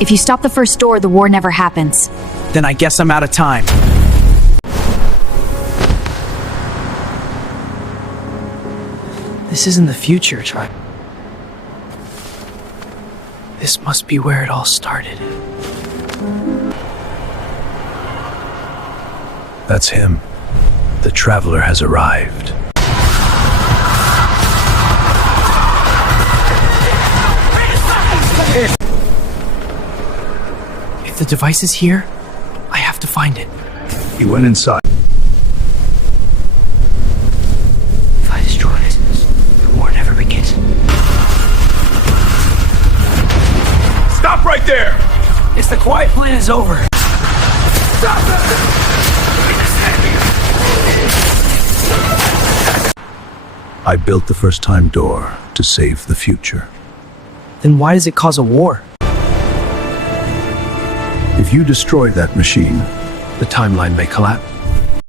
If you stop the first door, the war never happens. Then I guess I'm out of time. This isn't the future, Tri. This must be where it all started. That's him. The traveler has arrived. If the device is here, I have to find it. He went inside. If I destroy it, the war never begins. Stop right there! It's the quiet plan is over. Stop it! I built the first-time door to save the future. Then why does it cause a war? If you destroy that machine, the timeline may collapse.